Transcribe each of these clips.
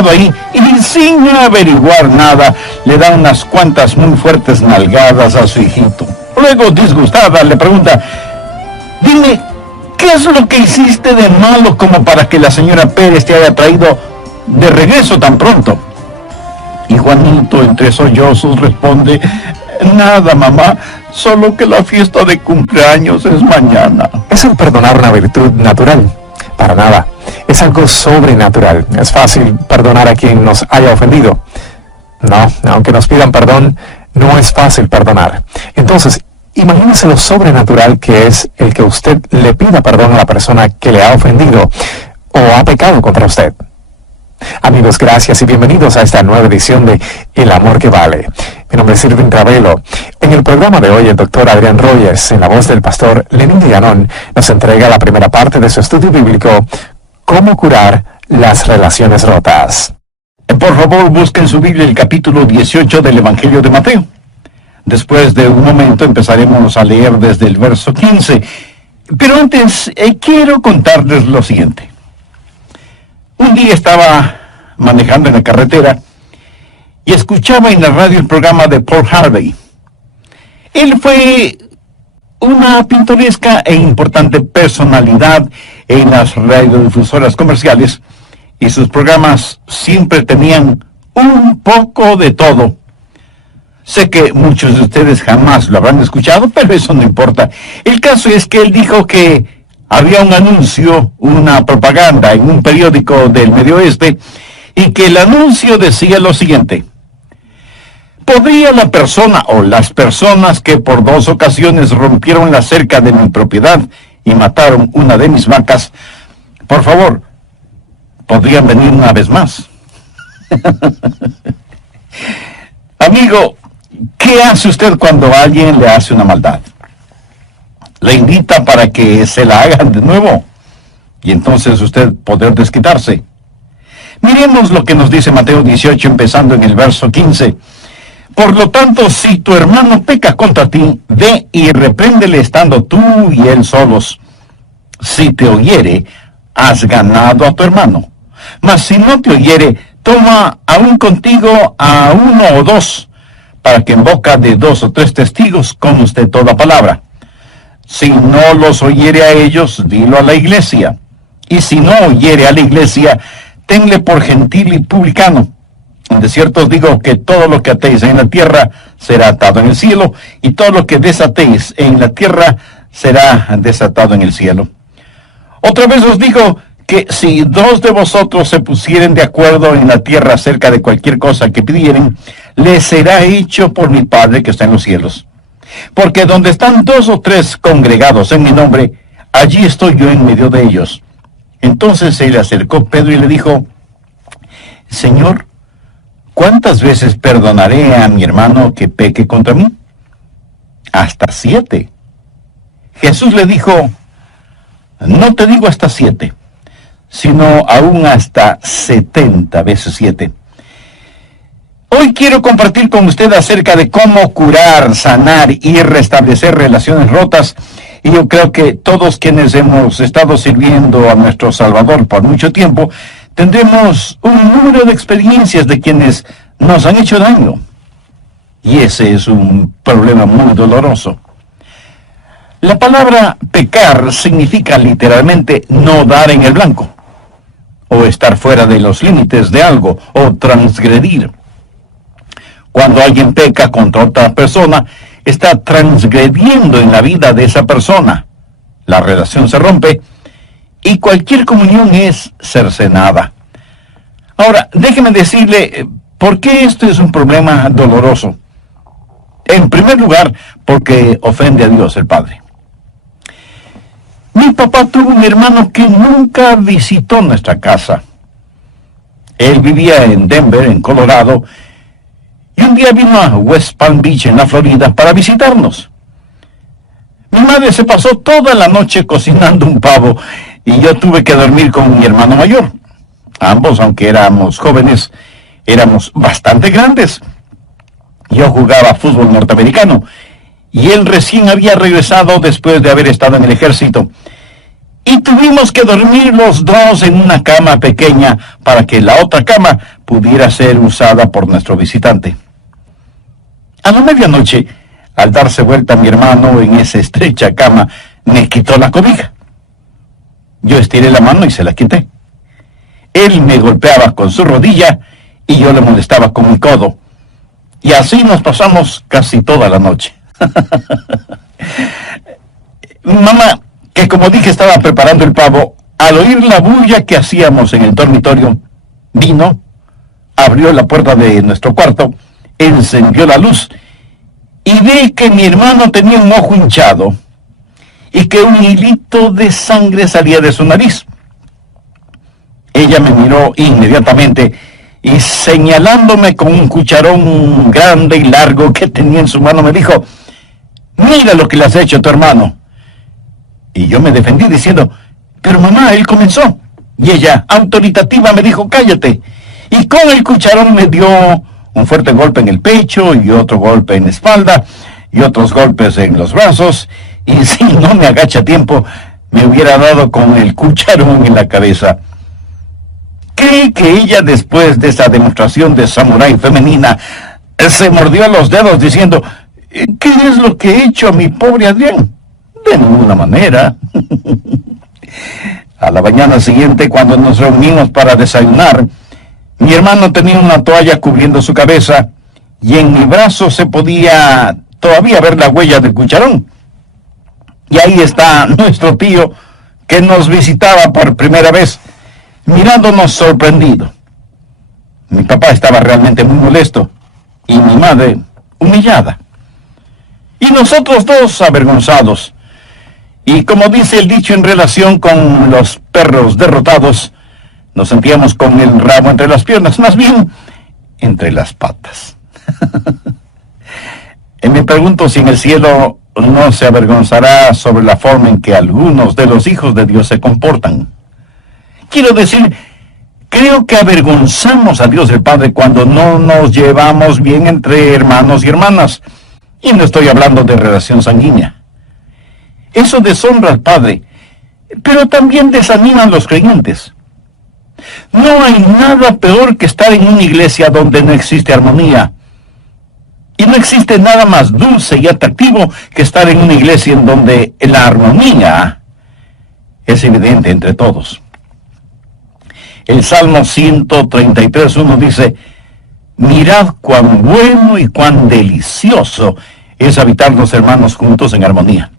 sentado ahí y sin averiguar nada le da unas cuantas muy fuertes nalgadas a su hijito. Luego, disgustada, le pregunta: dime, ¿qué es lo que hiciste de malo como para que la señora Pérez te haya traído de regreso tan pronto? Y Juanito, entre sollozos, responde: nada, mamá, solo que la fiesta de cumpleaños es mañana. ¿Es el perdonar una virtud natural? Para nada. Es algo sobrenatural. Es fácil perdonar a quien nos haya ofendido. No, aunque nos pidan perdón, no es fácil perdonar. Entonces, imagínese lo sobrenatural que es el que usted le pida perdón a la persona que le ha ofendido o ha pecado contra usted. Amigos, gracias y bienvenidos a esta nueva edición de El Amor que Vale. Mi nombre es Irving Ravelo. En el programa de hoy, el doctor Adrián Rogers, en la voz del pastor Lenín Villanón, nos entrega la primera parte de su estudio bíblico, Cómo curar las relaciones rotas. Por favor, busquen su Biblia el capítulo 18 del Evangelio de Mateo. Después de un momento empezaremos a leer desde el verso 15. Pero antes, quiero contarles lo siguiente. Un día estaba manejando en la carretera y escuchaba en la radio el programa de Paul Harvey. Él fue una pintoresca e importante personalidad en las radiodifusoras comerciales y sus programas siempre tenían un poco de todo. Sé que muchos de ustedes jamás lo habrán escuchado, pero eso no importa. El caso es que él dijo que había un anuncio, una propaganda en un periódico del Medio Oeste, y que el anuncio decía lo siguiente: ¿podría la persona o las personas que por 2 ocasiones rompieron la cerca de mi propiedad y mataron una de mis vacas, por favor, podrían venir una vez más? Amigo, ¿qué hace usted cuando alguien le hace una maldad? Le invita para que se la hagan de nuevo y entonces usted poder desquitarse. Miremos lo que nos dice Mateo 18, empezando en el verso 15. Por lo tanto, si tu hermano peca contra ti, ve y repréndele estando tú y él solos. Si te oyere, has ganado a tu hermano. Mas si no te oyere, toma aún contigo a 1 o 2, para que en boca de 2 o 3 testigos conste toda palabra. Si no los oyere a ellos, dilo a la iglesia. Y si no oyere a la iglesia, tenle por gentil y publicano. De cierto os digo que todo lo que atéis en la tierra será atado en el cielo, y todo lo que desatéis en la tierra será desatado en el cielo. Otra vez os digo que si 2 de vosotros se pusieren de acuerdo en la tierra acerca de cualquier cosa que pidieren, les será hecho por mi Padre que está en los cielos. Porque donde están 2 o 3 congregados en mi nombre, allí estoy yo en medio de ellos. Entonces se le acercó Pedro y le dijo: Señor, ¿cuántas veces perdonaré a mi hermano que peque contra mí? Hasta 7. Jesús le dijo: no te digo hasta 7, sino aún hasta 70 veces 7. Hoy quiero compartir con usted acerca de cómo curar, sanar y restablecer relaciones rotas. Y yo creo que todos quienes hemos estado sirviendo a nuestro Salvador por mucho tiempo, tendremos un número de experiencias de quienes nos han hecho daño. Y ese es un problema muy doloroso. La palabra pecar significa literalmente no dar en el blanco, o estar fuera de los límites de algo, o transgredir. Cuando alguien peca contra otra persona, está transgrediendo en la vida de esa persona. La relación se rompe y cualquier comunión es cercenada. Ahora, déjeme decirle por qué esto es un problema doloroso. En primer lugar, porque ofende a Dios el Padre. Mi papá tuvo un hermano que nunca visitó nuestra casa. Él vivía en Denver, en Colorado, y un día vino a West Palm Beach, en la Florida, para visitarnos. Mi madre se pasó toda la noche cocinando un pavo, y yo tuve que dormir con mi hermano mayor. Ambos, aunque éramos jóvenes, éramos bastante grandes. Yo jugaba fútbol norteamericano, y él recién había regresado después de haber estado en el ejército. y tuvimos que dormir los dos en una cama pequeña para que la otra cama pudiera ser usada por nuestro visitante. A la medianoche, al darse vuelta mi hermano en esa estrecha cama, me quitó la cobija. Yo estiré la mano y se la quité. Él me golpeaba con su rodilla y yo le molestaba con mi codo. Y así nos pasamos casi toda la noche. Mamá, que como dije estaba preparando el pavo, al oír la bulla que hacíamos en el dormitorio, vino, abrió la puerta de nuestro cuarto, encendió la luz y vi que mi hermano tenía un ojo hinchado y que un hilito de sangre salía de su nariz. Ella me miró inmediatamente y señalándome con un cucharón grande y largo que tenía en su mano me dijo: mira lo que le has hecho a tu hermano. Y yo me defendí diciendo: pero mamá, él comenzó. Y ella, autoritativa, me dijo: cállate. Y con el cucharón me dio un fuerte golpe en el pecho y otro golpe en la espalda y otros golpes en los brazos. Y si no me agacha a tiempo, me hubiera dado con el cucharón en la cabeza. ¿Cree que ella, después de esa demostración de samurái femenina, se mordió los dedos diciendo: ¿qué es lo que he hecho a mi pobre Adrián? De ninguna manera. A la mañana siguiente, cuando nos reunimos para desayunar, mi hermano tenía una toalla cubriendo su cabeza y en mi brazo se podía todavía ver la huella del cucharón. Y ahí está nuestro tío, que nos visitaba por primera vez, mirándonos sorprendido. Mi papá estaba realmente muy molesto y mi madre humillada. Y nosotros dos avergonzados. Y como dice el dicho en relación con los perros derrotados, nos sentíamos con el rabo entre las piernas, más bien entre las patas. Y me pregunto si en el cielo no se avergonzará sobre la forma en que algunos de los hijos de Dios se comportan. Quiero decir, creo que avergonzamos a Dios el Padre cuando no nos llevamos bien entre hermanos y hermanas. Y no estoy hablando de relación sanguínea. Eso deshonra al Padre, pero también desanima a los creyentes. No hay nada peor que estar en una iglesia donde no existe armonía. Y no existe nada más dulce y atractivo que estar en una iglesia en donde la armonía es evidente entre todos. El Salmo 133:1 dice: mirad cuán bueno y cuán delicioso es habitar los hermanos juntos en armonía.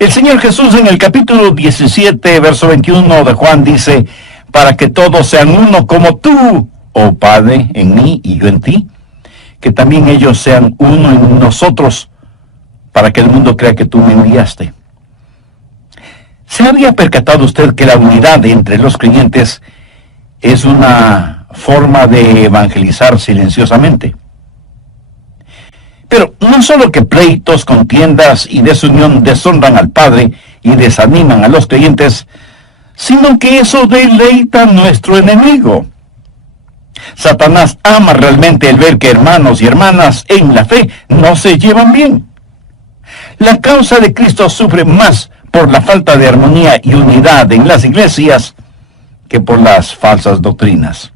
El Señor Jesús en el capítulo 17, verso 21 de Juan dice: para que todos sean uno como tú, oh Padre, en mí y yo en ti, que también ellos sean uno en nosotros, para que el mundo crea que tú me enviaste. ¿Se había percatado usted que la unidad entre los creyentes es una forma de evangelizar silenciosamente? Pero no solo que pleitos, contiendas y desunión deshonran al Padre y desaniman a los creyentes, sino que eso deleita a nuestro enemigo. Satanás ama realmente el ver que hermanos y hermanas en la fe no se llevan bien. La causa de Cristo sufre más por la falta de armonía y unidad en las iglesias que por las falsas doctrinas.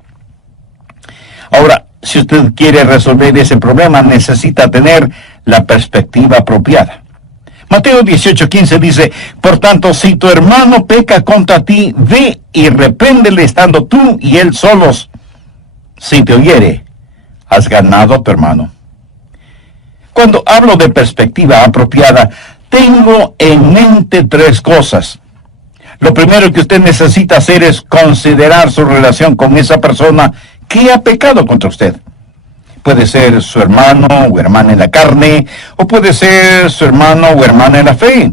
Ahora, si usted quiere resolver ese problema, necesita tener la perspectiva apropiada. Mateo 18:15 dice: por tanto, si tu hermano peca contra ti, ve y repréndele estando tú y él solos. Si te oyere, has ganado a tu hermano. Cuando hablo de perspectiva apropiada, tengo en mente tres cosas. Lo primero que usted necesita hacer es considerar su relación con esa persona que ha pecado contra usted. Puede ser su hermano o hermana en la carne, o puede ser su hermano o hermana en la fe,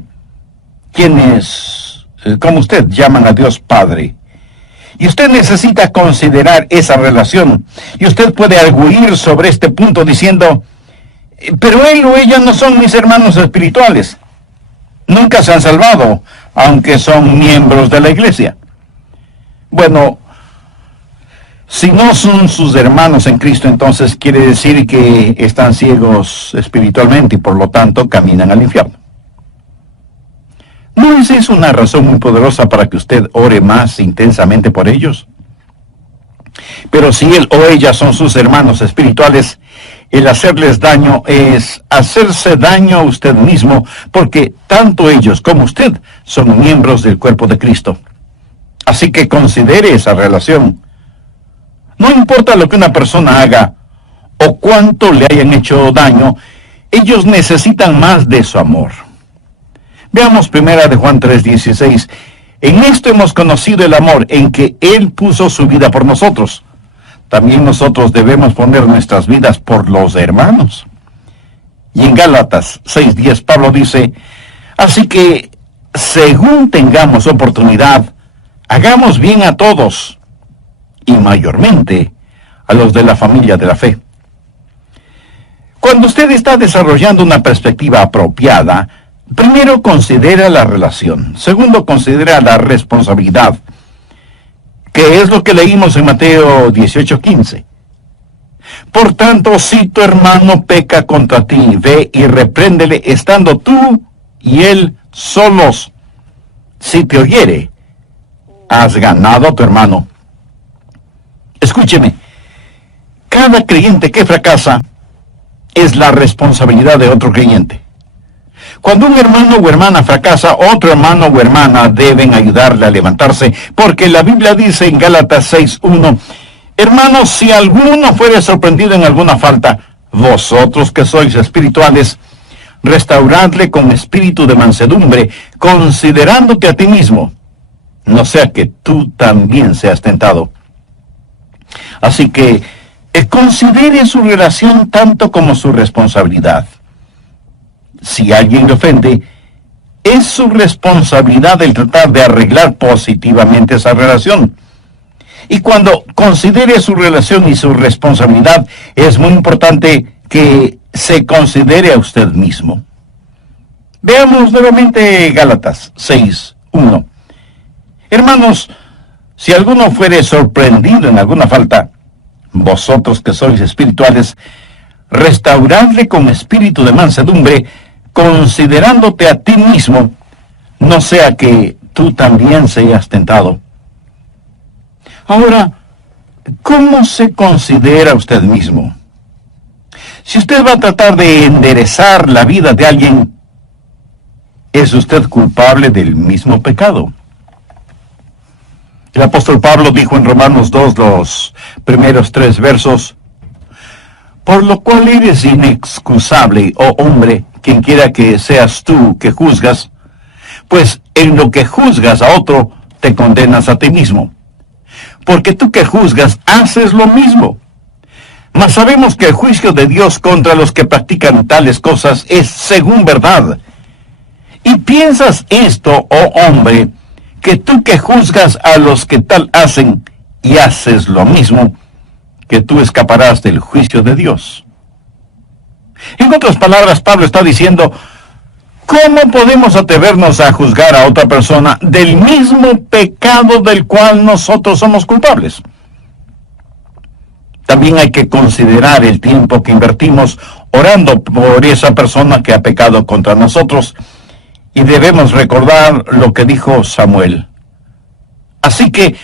quienes, como usted, llaman a Dios Padre. Y usted necesita considerar esa relación. Y usted puede arguir sobre este punto diciendo: pero él o ella no son mis hermanos espirituales. Nunca se han salvado, aunque son miembros de la iglesia. Bueno, si no son sus hermanos en Cristo, entonces quiere decir que están ciegos espiritualmente y por lo tanto caminan al infierno. ¿No es eso una razón muy poderosa para que usted ore más intensamente por ellos? Pero si él o ella son sus hermanos espirituales, el hacerles daño es hacerse daño a usted mismo, porque tanto ellos como usted son miembros del cuerpo de Cristo. Así que considere esa relación. No importa lo que una persona haga o cuánto le hayan hecho daño, ellos necesitan más de su amor. Veamos 1 Juan 3:16. En esto hemos conocido el amor, en que Él puso su vida por nosotros. También nosotros debemos poner nuestras vidas por los hermanos. Y en Gálatas 6:10 Pablo dice, así que, según tengamos oportunidad, hagamos bien a todos, y mayormente a los de la familia de la fe. Cuando usted está desarrollando una perspectiva apropiada, primero considera la relación, segundo considera la responsabilidad, que es lo que leímos en Mateo 18:15. Por tanto, si tu hermano peca contra ti, ve y repréndele estando tú y él solos. Si te oyere, has ganado a tu hermano. Escúcheme, cada creyente que fracasa es la responsabilidad de otro creyente. Cuando un hermano o hermana fracasa, otro hermano o hermana deben ayudarle a levantarse, porque la Biblia dice en Gálatas 6:1, hermanos, si alguno fuere sorprendido en alguna falta, vosotros que sois espirituales, restauradle con espíritu de mansedumbre, considerándote a ti mismo, no sea que tú también seas tentado. Así que considere su relación tanto como su responsabilidad. Si alguien le ofende, es su responsabilidad el tratar de arreglar positivamente esa relación. Y cuando considere su relación y su responsabilidad, es muy importante que se considere a usted mismo. Veamos nuevamente Gálatas 6:1. Hermanos, si alguno fuere sorprendido en alguna falta, vosotros que sois espirituales, restauradle con espíritu de mansedumbre, considerándote a ti mismo, no sea que tú también seas tentado. Ahora, ¿cómo se considera usted mismo? Si usted va a tratar de enderezar la vida de alguien, ¿es usted culpable del mismo pecado? El apóstol Pablo dijo en Romanos 2, los primeros 3 versos, por lo cual eres inexcusable, oh hombre, quien quiera que seas tú que juzgas, pues en lo que juzgas a otro, te condenas a ti mismo. Porque tú que juzgas, haces lo mismo. Mas sabemos que el juicio de Dios contra los que practican tales cosas es según verdad. Y piensas esto, oh hombre, que tú que juzgas a los que tal hacen y haces lo mismo, que tú escaparás del juicio de Dios. En otras palabras, Pablo está diciendo, ¿cómo podemos atrevernos a juzgar a otra persona del mismo pecado del cual nosotros somos culpables? También hay que considerar el tiempo que invertimos orando por esa persona que ha pecado contra nosotros, y debemos recordar lo que dijo Samuel. Así que,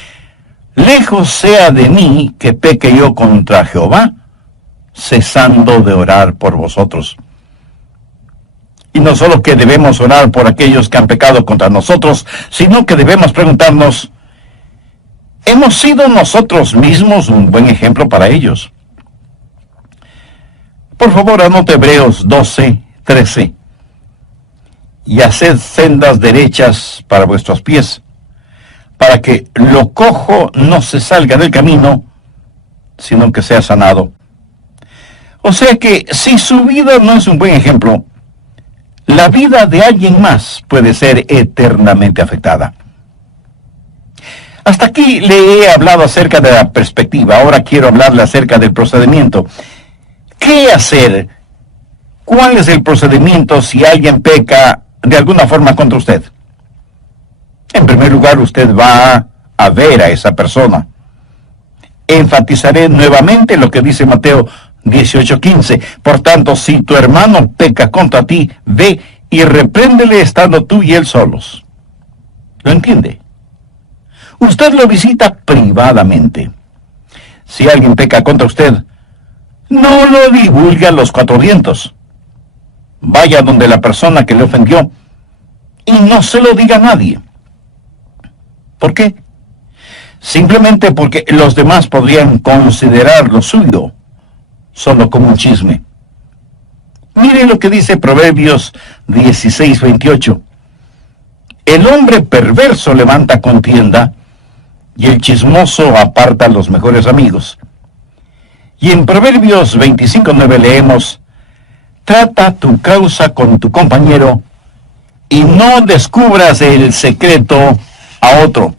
lejos sea de mí que peque yo contra Jehová, cesando de orar por vosotros. Y no solo que debemos orar por aquellos que han pecado contra nosotros, sino que debemos preguntarnos, ¿hemos sido nosotros mismos un buen ejemplo para ellos? Por favor, anote Hebreos 12:13. Y haced sendas derechas para vuestros pies, para que lo cojo no se salga del camino, sino que sea sanado. O sea que si su vida no es un buen ejemplo, la vida de alguien más puede ser eternamente afectada. Hasta aquí le he hablado acerca de la perspectiva, ahora quiero hablarle acerca del procedimiento. ¿Qué hacer? ¿Cuál es el procedimiento si alguien peca de alguna forma contra usted? En primer lugar, usted va a ver a esa persona. Enfatizaré nuevamente lo que dice Mateo 18:15. Por tanto, si tu hermano peca contra ti, ve y repréndele estando tú y él solos. ¿Lo entiende? Usted lo visita privadamente. Si alguien peca contra usted, no lo divulgue a los cuatro vientos. Vaya donde la persona que le ofendió y no se lo diga a nadie. ¿Por qué? Simplemente porque los demás podrían considerar lo suyo solo como un chisme. Mire lo que dice Proverbios 16:28. El hombre perverso levanta contienda y el chismoso aparta a los mejores amigos. Y en Proverbios 25:9 leemos: trata tu causa con tu compañero y no descubras el secreto a otro.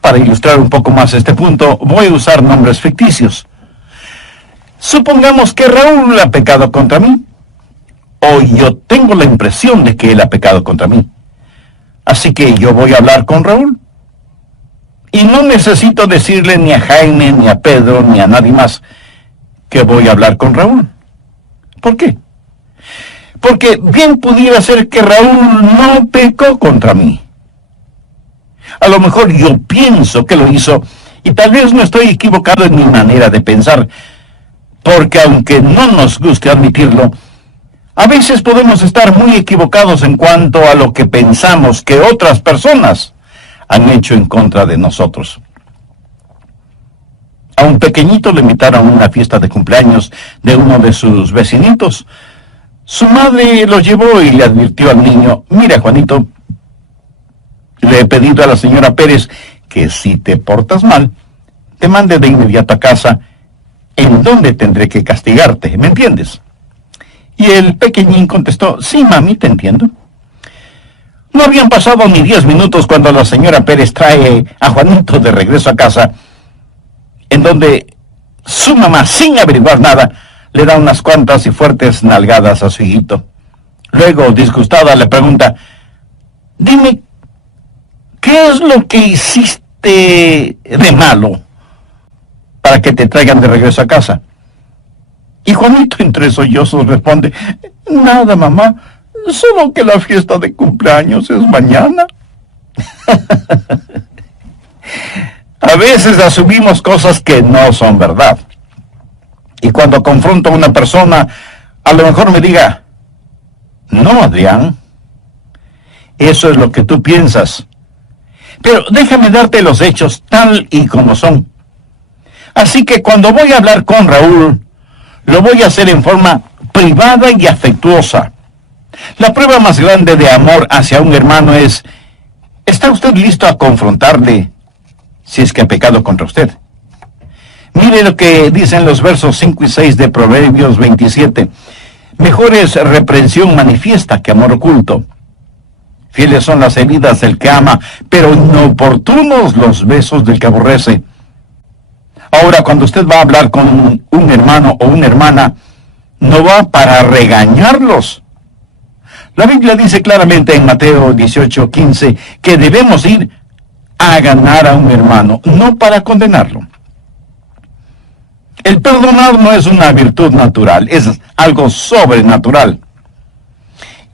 Para ilustrar un poco más este punto, voy a usar nombres ficticios. Supongamos que Raúl ha pecado contra mí, o yo tengo la impresión de que él ha pecado contra mí. Así que yo voy a hablar con Raúl. Y no necesito decirle ni a Jaime, ni a Pedro, ni a nadie más que voy a hablar con Raúl. ¿Por qué? Porque bien pudiera ser que Raúl no pecó contra mí. A lo mejor yo pienso que lo hizo, y tal vez no estoy equivocado en mi manera de pensar, porque aunque no nos guste admitirlo, a veces podemos estar muy equivocados en cuanto a lo que pensamos que otras personas han hecho en contra de nosotros. A un pequeñito le invitaron a una fiesta de cumpleaños de uno de sus vecinitos. Su madre lo llevó y le advirtió al niño: mira, Juanito, le he pedido a la señora Pérez que si te portas mal, te mande de inmediato a casa, en donde tendré que castigarte, ¿me entiendes? Y el pequeñín contestó: sí, mami, te entiendo. No habían pasado ni 10 minutos cuando la señora Pérez trae a Juanito de regreso a casa, en donde su mamá, sin averiguar nada, le da unas cuantas y fuertes nalgadas a su hijito. Luego, disgustada, le pregunta: dime, ¿qué es lo que hiciste de malo para que te traigan de regreso a casa? Y Juanito, entre sollozos, responde: nada, mamá, solo que la fiesta de cumpleaños es mañana. A veces asumimos cosas que no son verdad. Y cuando confronto a una persona, a lo mejor me diga: no, Adrián, eso es lo que tú piensas. Pero déjame darte los hechos tal y como son. Así que cuando voy a hablar con Raúl, lo voy a hacer en forma privada y afectuosa. La prueba más grande de amor hacia un hermano es: ¿está usted listo a confrontarle si es que ha pecado contra usted? Mire lo que dicen los versos 5 y 6 de Proverbios 27. Mejor es reprensión manifiesta que amor oculto. Fieles son las heridas del que ama, pero inoportunos los besos del que aborrece. Ahora, cuando usted va a hablar con un hermano o una hermana, no va para regañarlos. La Biblia dice claramente en Mateo 18:15 que debemos ir a ganar a un hermano, no para condenarlo. El perdonar no es una virtud natural, es algo sobrenatural.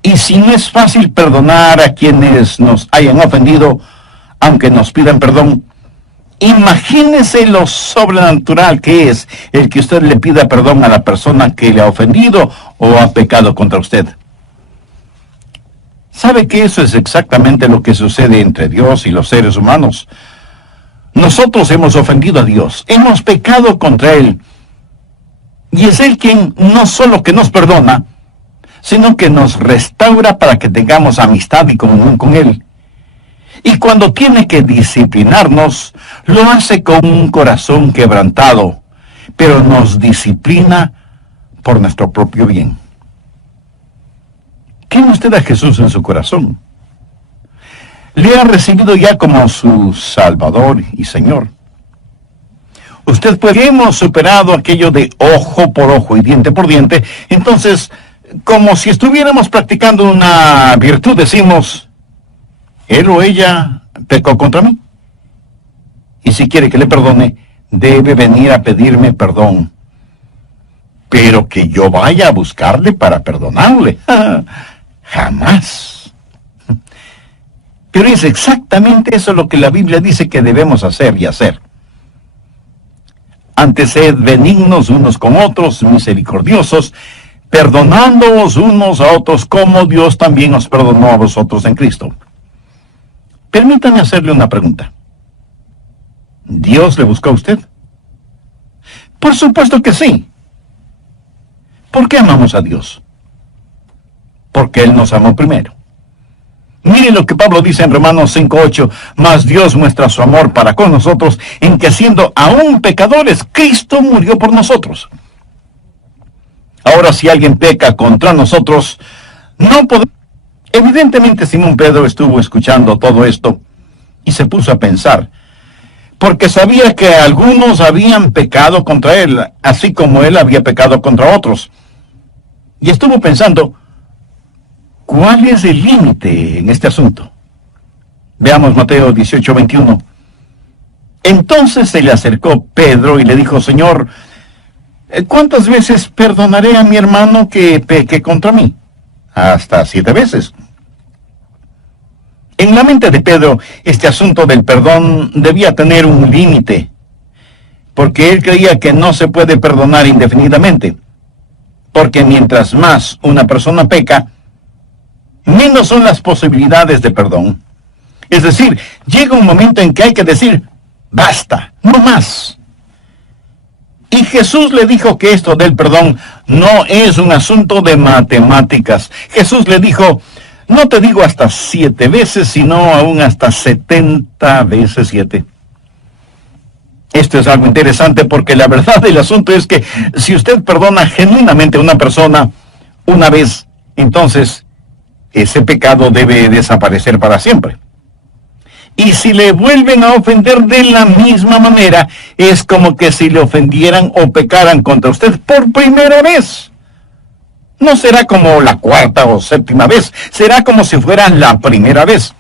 Y si no es fácil perdonar a quienes nos hayan ofendido, aunque nos pidan perdón, imagínese lo sobrenatural que es el que usted le pida perdón a la persona que le ha ofendido o ha pecado contra usted. ¿Sabe que eso es exactamente lo que sucede entre Dios y los seres humanos? Nosotros hemos ofendido a Dios, hemos pecado contra Él, y es Él quien no solo que nos perdona, sino que nos restaura para que tengamos amistad y comunión con Él. Y cuando tiene que disciplinarnos, lo hace con un corazón quebrantado, pero nos disciplina por nuestro propio bien. ¿Tiene usted a Jesús en su corazón? ¿Le ha recibido ya como su Salvador y Señor? Usted puede, hemos superado aquello de ojo por ojo y diente por diente, entonces, como si estuviéramos practicando una virtud, decimos: él o ella pecó contra mí. Y si quiere que le perdone, debe venir a pedirme perdón. Pero que yo vaya a buscarle para perdonarle, jamás. Pero es exactamente eso lo que la Biblia dice que debemos hacer y hacer. Antes sed benignos unos con otros, misericordiosos, perdonándoos unos a otros como Dios también os perdonó a vosotros en Cristo. Permítame hacerle una pregunta. ¿Dios le buscó a usted? Por supuesto que sí. ¿Por qué amamos a Dios? Porque Él nos amó primero. Mire lo que Pablo dice en Romanos 5:8, mas Dios muestra su amor para con nosotros, en que siendo aún pecadores, Cristo murió por nosotros. Ahora si alguien peca contra nosotros, no podemos... Evidentemente Simón Pedro estuvo escuchando todo esto y se puso a pensar, porque sabía que algunos habían pecado contra él, así como él había pecado contra otros. Y estuvo pensando, ¿cuál es el límite en este asunto? Veamos Mateo 18:21. Entonces se le acercó Pedro y le dijo, Señor, ¿cuántas veces perdonaré a mi hermano que peque contra mí? Hasta 7 veces. En la mente de Pedro, este asunto del perdón debía tener un límite, porque él creía que no se puede perdonar indefinidamente, porque mientras más una persona peca, menos son las posibilidades de perdón. Es decir, llega un momento en que hay que decir, basta, no más. Y Jesús le dijo que esto del perdón no es un asunto de matemáticas. Jesús le dijo, no te digo hasta 7 veces, sino aún hasta 70 veces 7. Esto es algo interesante porque la verdad del asunto es que si usted perdona genuinamente a una persona una vez, entonces ese pecado debe desaparecer para siempre. Y si le vuelven a ofender de la misma manera, es como que si le ofendieran o pecaran contra usted por primera vez. No será como la 4ª o 7ª vez, será como si fuera la primera vez.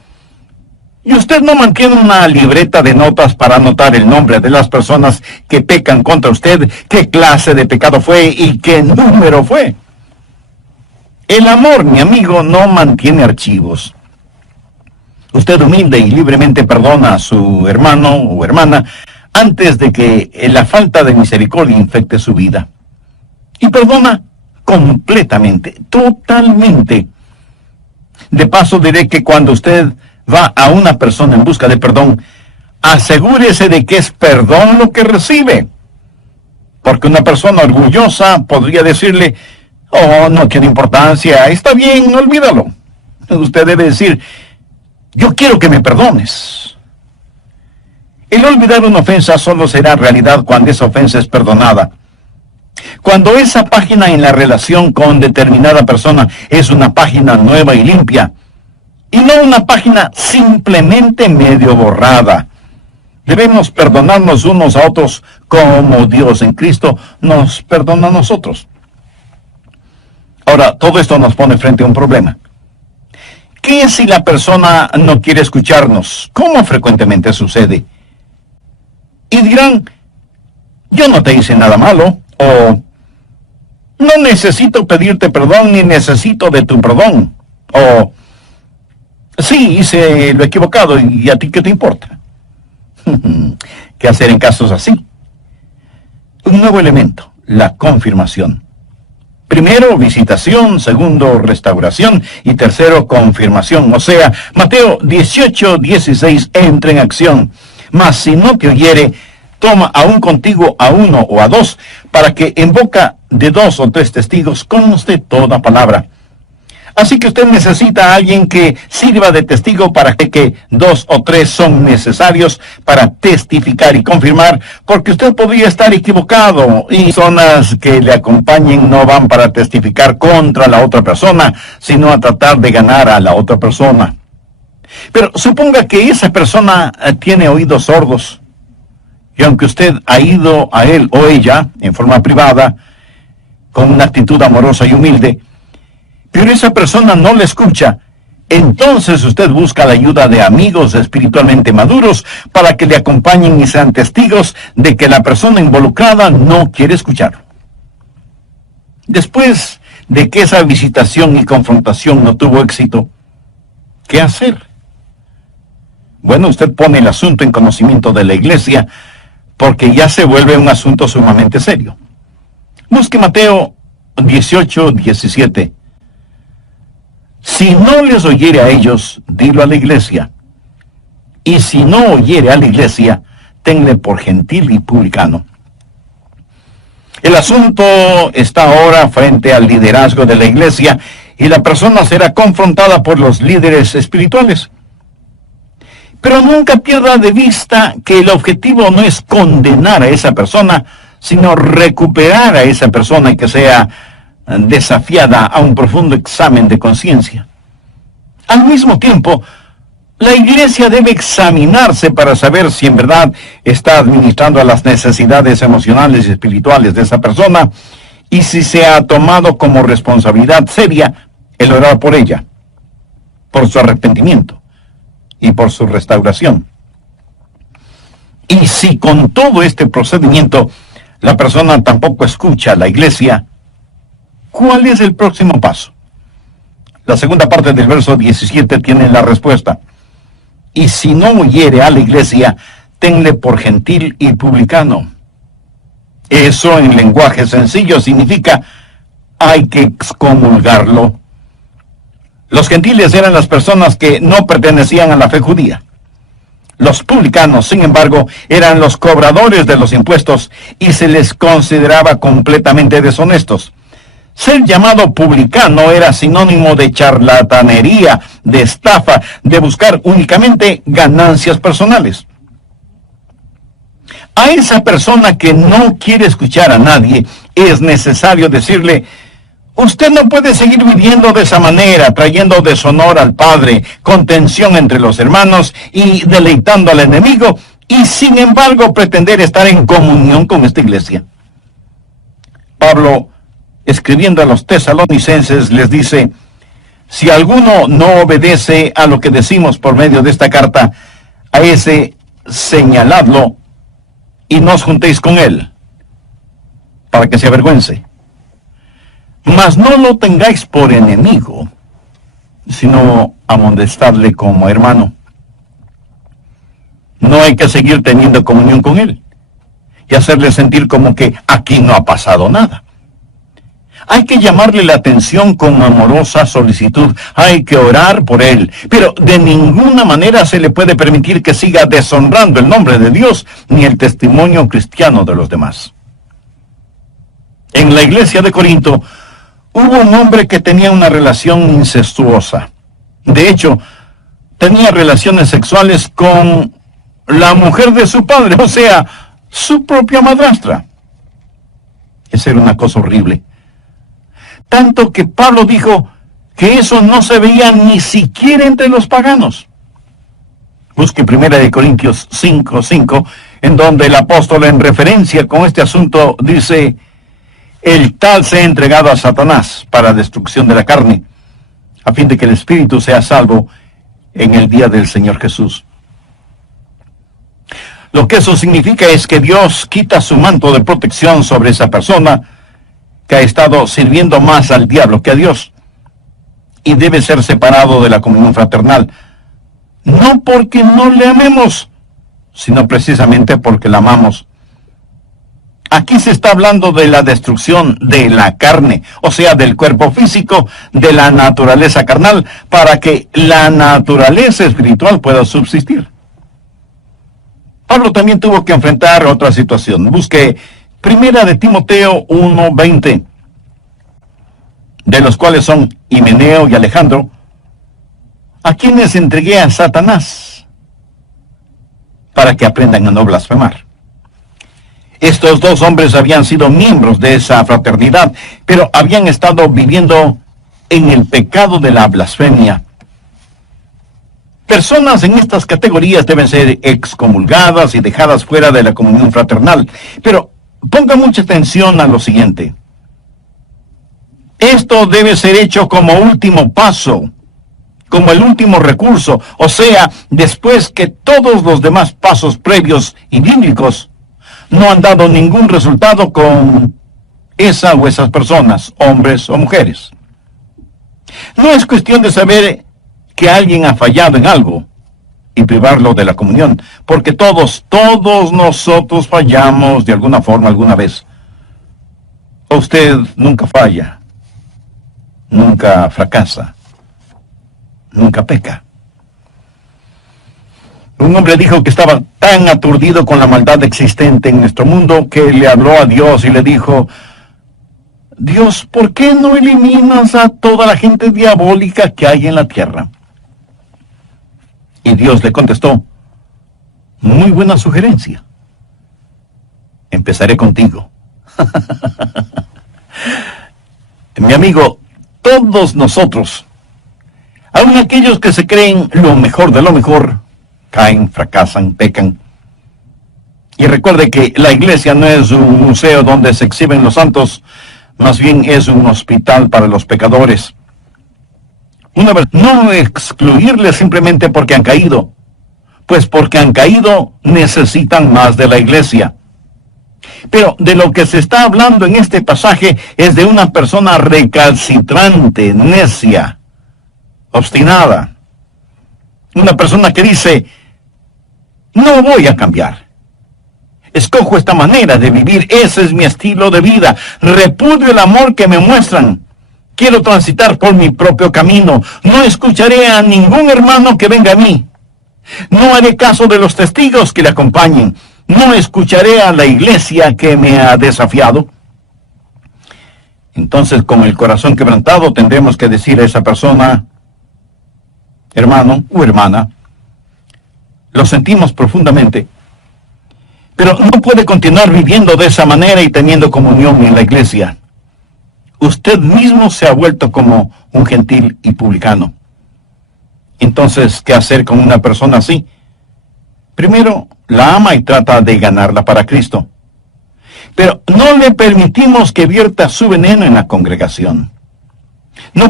Y usted no mantiene una libreta de notas para anotar el nombre de las personas que pecan contra usted, qué clase de pecado fue y qué número fue. El amor, mi amigo, no mantiene archivos. Usted humilde y libremente perdona a su hermano o hermana antes de que la falta de misericordia infecte su vida. Y perdona completamente, totalmente. De paso diré que cuando usted va a una persona en busca de perdón, asegúrese de que es perdón lo que recibe. Porque una persona orgullosa podría decirle, oh, no tiene importancia, está bien, olvídalo. Usted debe decir, yo quiero que me perdones. El olvidar una ofensa solo será realidad cuando esa ofensa es perdonada. Cuando esa página en la relación con determinada persona es una página nueva y limpia, y no una página simplemente medio borrada. Debemos perdonarnos unos a otros como Dios en Cristo nos perdona a nosotros. Ahora, todo esto nos pone frente a un problema. ¿Qué si la persona no quiere escucharnos? ¿Cómo frecuentemente sucede? Y dirán, yo no te hice nada malo, o no necesito pedirte perdón ni necesito de tu perdón, o sí, hice lo equivocado y a ti qué te importa. ¿Qué hacer en casos así? Un nuevo elemento, la confirmación. Primero, visitación, segundo, restauración y tercero, confirmación. O sea, Mateo 18:16 entra en acción. Mas si no te oyere, toma aún contigo a 1 o a 2, para que en boca de 2 o 3 testigos conste toda palabra. Así que usted necesita a alguien que sirva de testigo para que 2 o 3 son necesarios para testificar y confirmar, porque usted podría estar equivocado y personas que le acompañen no van para testificar contra la otra persona, sino a tratar de ganar a la otra persona. Pero suponga que esa persona tiene oídos sordos, y aunque usted ha ido a él o ella en forma privada, con una actitud amorosa y humilde, pero esa persona no le escucha, entonces usted busca la ayuda de amigos espiritualmente maduros para que le acompañen y sean testigos de que la persona involucrada no quiere escuchar. Después de que esa visitación y confrontación no tuvo éxito, ¿qué hacer? bueno, usted pone el asunto en conocimiento de la iglesia, porque ya se vuelve un asunto sumamente serio. Busque Mateo 18:17. Si no les oyere a ellos, dilo a la iglesia. Y si no oyere a la iglesia, tenle por gentil y publicano. El asunto está ahora frente al liderazgo de la iglesia y la persona será confrontada por los líderes espirituales. Pero nunca pierda de vista que el objetivo no es condenar a esa persona, sino recuperar a esa persona y que sea desafiada a un profundo examen de conciencia. Al mismo tiempo, la iglesia debe examinarse para saber si en verdad está administrando a las necesidades emocionales y espirituales de esa persona y si se ha tomado como responsabilidad seria el orar por ella, por su arrepentimiento y por su restauración. Y si con todo este procedimiento la persona tampoco escucha a la iglesia, ¿cuál es el próximo paso? La segunda parte del verso 17 tiene la respuesta. Y si no oyere a la iglesia, tenle por gentil y publicano. Eso en lenguaje sencillo significa hay que excomulgarlo. Los gentiles eran las personas que no pertenecían a la fe judía. Los publicanos, sin embargo, eran los cobradores de los impuestos y se les consideraba completamente deshonestos. Ser llamado publicano era sinónimo de charlatanería, de estafa, de buscar únicamente ganancias personales. A esa persona que no quiere escuchar a nadie, es necesario decirle: usted no puede seguir viviendo de esa manera, trayendo deshonor al Padre, contención entre los hermanos y deleitando al enemigo, y sin embargo pretender estar en comunión con esta iglesia. Pablo, escribiendo a los tesalonicenses, les dice: si alguno no obedece a lo que decimos por medio de esta carta, a ese señaladlo y no os juntéis con él, para que se avergüence. Mas no lo tengáis por enemigo, sino amonestadle como hermano. No hay que seguir teniendo comunión con él y hacerle sentir como que aquí no ha pasado nada. Hay que llamarle la atención con amorosa solicitud. Hay que orar por él. Pero de ninguna manera se le puede permitir que siga deshonrando el nombre de Dios ni el testimonio cristiano de los demás. En la iglesia de Corinto hubo un hombre que tenía una relación incestuosa. De hecho, tenía relaciones sexuales con la mujer de su padre, o sea, su propia madrastra. Esa era una cosa horrible. Tanto que Pablo dijo que eso no se veía ni siquiera entre los paganos. Busque 1 Corintios 5:5, en donde el apóstol, en referencia con este asunto, dice: el tal se ha entregado a Satanás para destrucción de la carne, a fin de que el espíritu sea salvo en el día del Señor Jesús. Lo que eso significa es que Dios quita su manto de protección sobre esa persona que ha estado sirviendo más al diablo que a Dios, y debe ser separado de la comunión fraternal, no porque no le amemos, sino precisamente porque la amamos. Aquí se está hablando de la destrucción de la carne, o sea, del cuerpo físico, de la naturaleza carnal, para que la naturaleza espiritual pueda subsistir. Pablo también tuvo que enfrentar otra situación. Busque 1 Timoteo 1:20, de los cuales son Himeneo y Alejandro, a quienes entregué a Satanás para que aprendan a no blasfemar. Estos dos hombres habían sido miembros de esa fraternidad, pero habían estado viviendo en el pecado de la blasfemia. Personas en estas categorías deben ser excomulgadas y dejadas fuera de la comunión fraternal. Pero ponga mucha atención a lo siguiente. Esto debe ser hecho como último paso, como el último recurso, o sea, después que todos los demás pasos previos y bíblicos no han dado ningún resultado con esa o esas personas, hombres o mujeres. No es cuestión de saber que alguien ha fallado en algo. y privarlo de la comunión, porque todos nosotros fallamos de alguna forma alguna vez. Usted nunca falla, nunca fracasa, nunca peca. Un hombre dijo que estaba tan aturdido con la maldad existente en nuestro mundo que le habló a Dios y le dijo: Dios, ¿por qué no eliminas a toda la gente diabólica que hay en la tierra? Y Dios le contestó: muy buena sugerencia. Empezaré contigo. Mi amigo, todos nosotros, aun aquellos que se creen lo mejor de lo mejor, caen, fracasan, pecan. Y recuerde que la iglesia no es un museo donde se exhiben los santos, más bien es un hospital para los pecadores. Una vez, no excluirles simplemente porque han caído, pues porque han caído necesitan más de la iglesia. Pero de lo que se está hablando en este pasaje es de una persona recalcitrante, necia, obstinada. Una persona que dice: no voy a cambiar. Escojo esta manera de vivir, ese es mi estilo de vida. Repudio el amor que me muestran. Quiero transitar por mi propio camino. No escucharé a ningún hermano que venga a mí. No haré caso de los testigos que le acompañen. No escucharé a la iglesia que me ha desafiado. Entonces, con el corazón quebrantado, tendremos que decir a esa persona: hermano o hermana, lo sentimos profundamente, pero no puede continuar viviendo de esa manera y teniendo comunión en la iglesia. Usted mismo se ha vuelto como un gentil y publicano. Entonces, ¿qué hacer con una persona así? Primero, la ama y trata de ganarla para Cristo. Pero no le permitimos que vierta su veneno en la congregación. No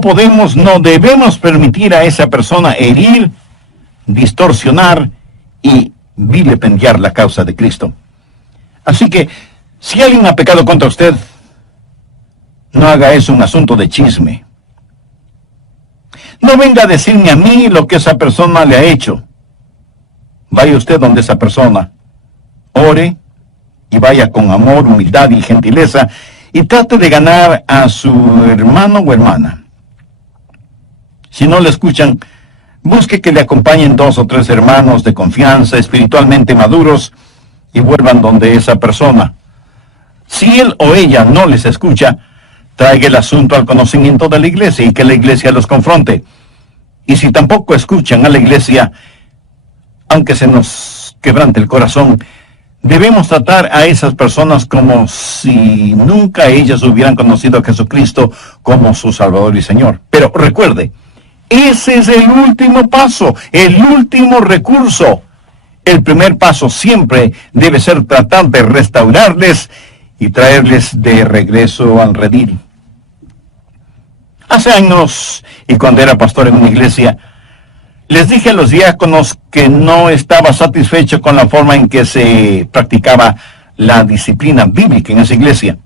debemos permitir a esa persona herir, distorsionar y vilipendiar la causa de Cristo. Así que, si alguien ha pecado contra usted, no haga eso un asunto de chisme. No venga a decirme a mí lo que esa persona le ha hecho. Vaya usted donde esa persona, ore y vaya con amor, humildad y gentileza y trate de ganar a su hermano o hermana. Si no le escuchan, busque que le acompañen 2 o 3 hermanos de confianza, espiritualmente maduros, y vuelvan donde esa persona. Si él o ella no les escucha, traiga el asunto al conocimiento de la iglesia y que la iglesia los confronte. Y si tampoco escuchan a la iglesia, aunque se nos quebrante el corazón, debemos tratar a esas personas como si nunca ellas hubieran conocido a Jesucristo como su Salvador y Señor. Pero recuerde, ese es el último paso, el último recurso. El primer paso siempre debe ser tratar de restaurarles y traerles de regreso al redil. Hace años, y cuando era pastor en una iglesia, les dije a los diáconos que no estaba satisfecho con la forma en que se practicaba la disciplina bíblica en esa iglesia.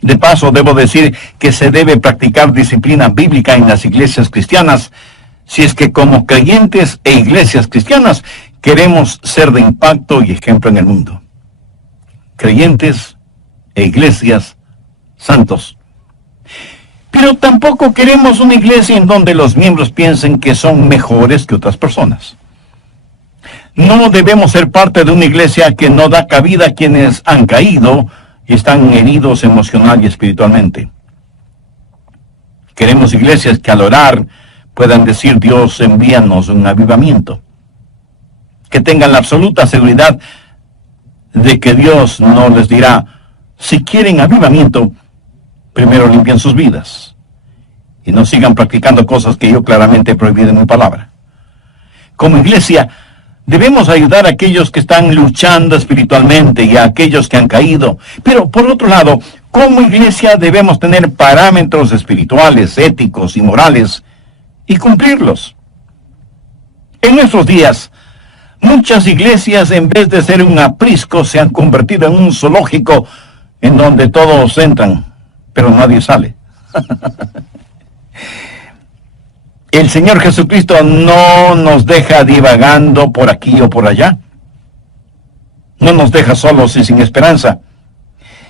De paso, debo decir que se debe practicar disciplina bíblica en las iglesias cristianas, si es que como creyentes e iglesias cristianas queremos ser de impacto y ejemplo en el mundo. Creyentes e iglesias santos. Pero tampoco queremos una iglesia en donde los miembros piensen que son mejores que otras personas. No debemos ser parte de una iglesia que no da cabida a quienes han caído y están heridos emocional y espiritualmente. Queremos iglesias que al orar puedan decir: Dios, envíanos un avivamiento. Que tengan la absoluta seguridad de que Dios no les dirá: si quieren avivamiento, primero limpian sus vidas y no sigan practicando cosas que yo claramente he prohibido en mi palabra. Como iglesia, debemos ayudar a aquellos que están luchando espiritualmente y a aquellos que han caído. Pero por otro lado, como iglesia debemos tener parámetros espirituales, éticos y morales y cumplirlos. En nuestros días, muchas iglesias, en vez de ser un aprisco, se han convertido en un zoológico en donde todos entran, pero nadie sale. El Señor Jesucristo no nos deja divagando por aquí o por allá. No nos deja solos y sin esperanza.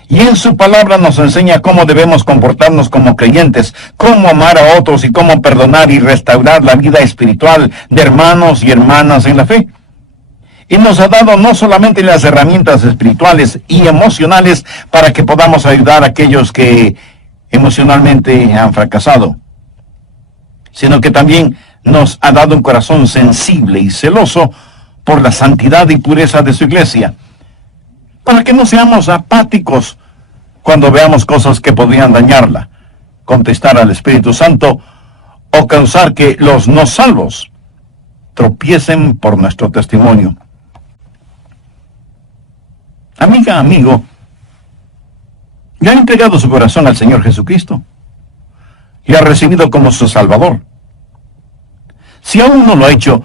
Y en su palabra nos enseña cómo debemos comportarnos como creyentes, cómo amar a otros y cómo perdonar y restaurar la vida espiritual de hermanos y hermanas en la fe. Y nos ha dado no solamente las herramientas espirituales y emocionales para que podamos ayudar a aquellos que emocionalmente han fracasado, sino que también nos ha dado un corazón sensible y celoso por la santidad y pureza de su iglesia, para que no seamos apáticos cuando veamos cosas que podrían dañarla, contestar al Espíritu Santo o causar que los no salvos tropiecen por nuestro testimonio. Amiga, amigo, ¿le ha entregado su corazón al Señor Jesucristo? ¿Le ha recibido como su Salvador? Si aún no lo ha hecho,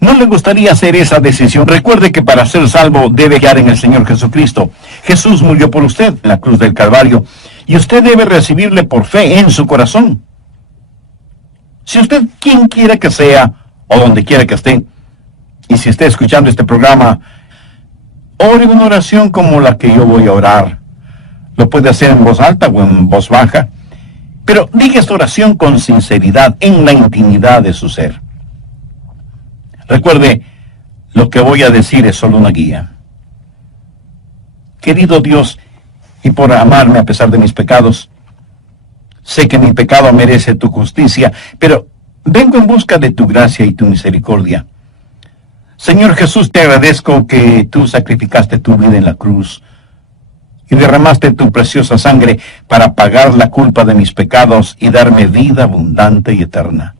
¿no le gustaría hacer esa decisión? Recuerde que para ser salvo debe guiar en el Señor Jesucristo. Jesús murió por usted en la cruz del Calvario y usted debe recibirle por fe en su corazón. Si usted, quien quiera que sea o donde quiera que esté, y si esté escuchando este programa, ore una oración como la que yo voy a orar. Lo puede hacer en voz alta o en voz baja, pero diga esta oración con sinceridad en la intimidad de su ser. Recuerde, lo que voy a decir es solo una guía. Querido Dios, y por amarme a pesar de mis pecados, sé que mi pecado merece tu justicia, pero vengo en busca de tu gracia y tu misericordia. Señor Jesús, te agradezco que tú sacrificaste tu vida en la cruz y derramaste tu preciosa sangre para pagar la culpa de mis pecados y darme vida abundante y eterna.